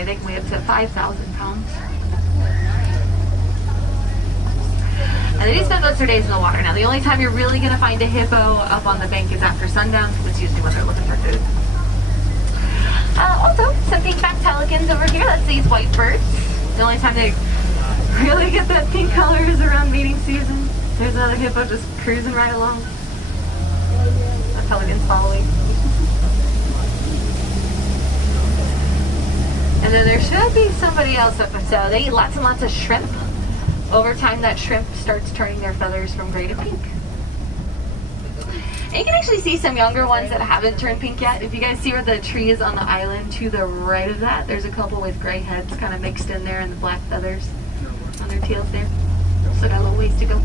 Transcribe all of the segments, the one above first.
weigh. They can weigh up to 5,000 pounds. And they do spend most of their days in the water. Now, the only time you're really going to find a hippo up on the bank is after sundown. That's usually when they're looking for food. Also, some pink-backed pelicans over here. That's these white birds. The only time they really get that pink color is around mating season. There's another hippo just cruising right along. The pelican's following. And then there should be somebody else up there. So they eat lots and lots of shrimp. Over time, that shrimp starts turning their feathers from gray to pink. And you can actually see some younger ones that haven't turned pink yet. If you guys see where the tree is on the island to the right of that, there's a couple with gray heads kind of mixed in there and the black feathers on their tails there. Still got a little ways to go.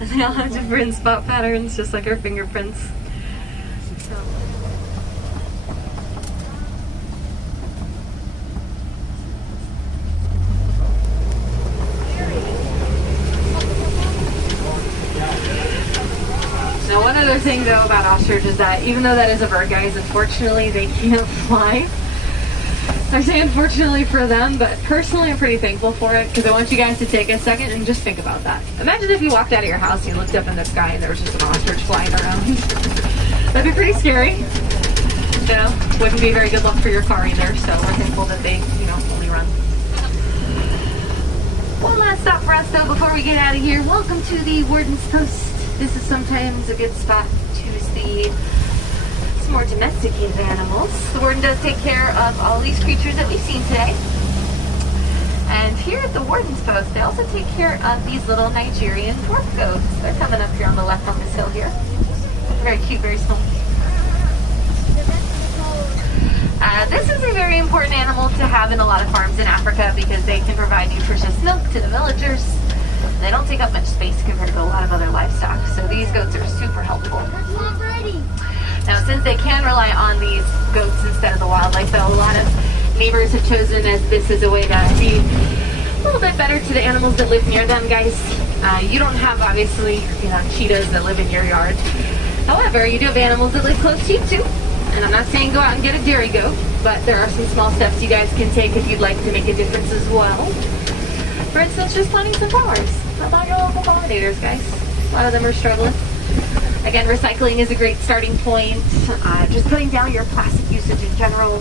They all have different spot patterns, just like our fingerprints. Now, one other thing though about ostrich is that even though that is a bird, guys, unfortunately they can't fly. I say unfortunately for them, but personally I'm pretty thankful for it because I want you guys to take a second and just think about that. Imagine if you walked out of your house and you looked up in the sky and there was just an ostrich flying around. That'd be pretty scary. You know, wouldn't be very good luck for your car either, so we're thankful that they, only run. One last stop for us though before we get out of here. Welcome to the Warden's Post. This is sometimes a good spot to see more domesticated animals. The warden does take care of all these creatures that we've seen today. And here at the Warden's Post, they also take care of these little Nigerian dwarf goats. They're coming up here on the left on this hill here. Very cute, very small. This is a very important animal to have in a lot of farms in Africa because they can provide nutritious milk to the villagers. They don't take up much space compared to a lot of other livestock. So these goats are super helpful. Now, since they can rely on these goats instead of the wildlife, though, a lot of neighbors have chosen this as a way to be a little bit better to the animals that live near them, guys. You don't have, obviously, cheetahs that live in your yard. However, you do have animals that live close to you, too. And I'm not saying go out and get a dairy goat, but there are some small steps you guys can take if you'd like to make a difference as well. For instance, just planting some flowers. How about your local pollinators, guys? A lot of them are struggling. Again, recycling is a great starting point. Just putting down your plastic usage in general.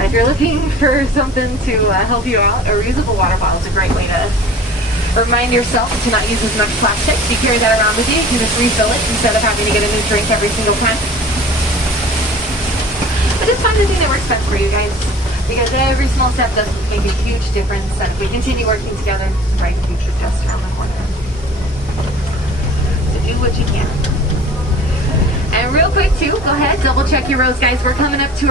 If you're looking for something to help you out, a reusable water bottle is a great way to remind yourself to not use as much plastic. If you carry that around with you, you can just refill it instead of having to get a new drink every single time. But just find the thing that works best for you guys. Because every small step does make a huge difference. And if we continue working together, the bright future just around the corner. Do what you can. And real quick too, go ahead, double check your rows, guys. We're coming up to